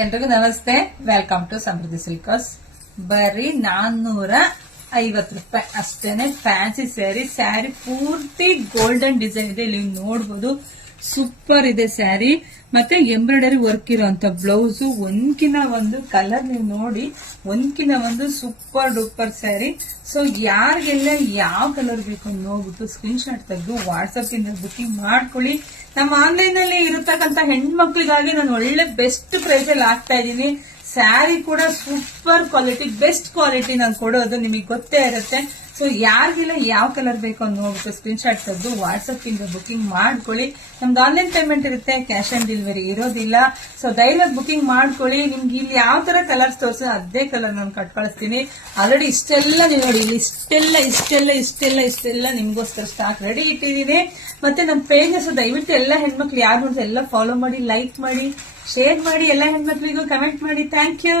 ಎಲ್ರಿಗೂ ನಮಸ್ತೆ. Welcome to ಸಮೃದ್ಧಿ ಸಿಲ್ಕರ್ಸ್. ಬರೀ 450 ರೂಪಾಯಿ ಅಷ್ಟೇನೆ ಫ್ಯಾನ್ಸಿ ಸ್ಯಾರಿ ಪೂರ್ತಿ ಗೋಲ್ಡನ್ ಡಿಸೈನ್ ಇದೆ. ಇಲ್ಲಿ ನೋಡಬಹುದು, ಸೂಪರ್ ಇದೆ ಸ್ಯಾರಿ. ಮತ್ತೆ ಎಂಬ್ರಾಯ್ಡರಿ ವರ್ಕ್ ಇರೋಂತ ಬ್ಲೌಸ್, ಒಂದ್ಕಿನ ಒಂದು ಕಲರ್ ನೀವು ನೋಡಿ, ಒಂದ್ಕಿನ ಒಂದು ಸೂಪರ್ ಡೂಪರ್ ಸ್ಯಾರಿ. ಸೊ ಯಾರಿಗೆಲ್ಲ ಯಾವ ಕಲರ್ ಬೇಕು ಅಂತ ನೋಡ್ಬಿಟ್ಟು ಸ್ಕ್ರೀನ್ ಶಾಟ್ ತೆಗೆದು ವಾಟ್ಸ್ಆಪ್ ಇಂದ ಬುಕಿಂಗ್ ಮಾಡ್ಕೊಳ್ಳಿ. ನಮ್ಮ ಆನ್ಲೈನ್ ನಲ್ಲಿ ಇರತಕ್ಕಂತ ಹೆಣ್ಮಕ್ಳಿಗಾಗಿ ನಾನು ಒಳ್ಳೆ ಬೆಸ್ಟ್ ಪ್ರೈಸ್ ಅಲ್ಲಿ ಆಗ್ತಾ ಇದ್ದೀನಿ. ಸ್ಯಾರಿ ಕೂಡ ಸೂಪರ್ ಕ್ವಾಲಿಟಿ, ಬೆಸ್ಟ್ ಕ್ವಾಲಿಟಿ ನಾನು ಕೊಡೋದು ನಿಮಗೆ ಗೊತ್ತೇ ಇರುತ್ತೆ. ಸೊ ಯಾರಿಗೆಲ್ಲ ಯಾವ ಕಲರ್ ಬೇಕು ಅಂತ ನೋಡ್ಬಿಟ್ಟು ಸ್ಕ್ರೀನ್ ಶಾಟ್ ತೆಗೆದು ವಾಟ್ಸ್ಆಪ್ ಇಂದ ಬುಕಿಂಗ್ ಮಾಡ್ಕೊಳ್ಳಿ. ನಮ್ದು ಆನ್ಲೈನ್ ಪೇಮೆಂಟ್ ಇರುತ್ತೆ, ಕ್ಯಾಶ್ ಆನ್ ಡೆಲಿವರಿ ಇರೋದಿಲ್ಲ. ಸೊ ಧೈರ್ಯವಾಗಿ ಬುಕಿಂಗ್ ಮಾಡ್ಕೊಳ್ಳಿ. ನಿಮ್ಗೆ ಇಲ್ಲಿ ಯಾವ ತರ ಕಲರ್ಸ್ ತೋರಿಸೋ ಅದೇ ಕಲರ್ ನಾನು ಕಟ್ ಕಳಿಸ್ತೀನಿ. ಆಲ್ರೆಡಿ ಇಷ್ಟೆಲ್ಲ ನೀವು ನೋಡಿ, ಇಲ್ಲಿ ಇಷ್ಟೆಲ್ಲ ನಿಮ್ಗೋಸ್ಕರ ಸ್ಟಾಕ್ ರೆಡಿ ಇಟ್ಟಿದ್ದೀನಿ. ಮತ್ತೆ ನಮ್ಮ ಪೇಜಸ್ ದಯವಿಟ್ಟು ಎಲ್ಲ ಹೆಣ್ಮಕ್ಳು ಯಾರು ಎಲ್ಲ ಫಾಲೋ ಮಾಡಿ, ಲೈಕ್ ಮಾಡಿ, ಶೇರ್ ಮಾಡಿ, ಎಲ್ಲ ಹೆಣ್ಮಕ್ಳಿಗೂ ಕಮೆಂಟ್ ಮಾಡಿ. Thank you.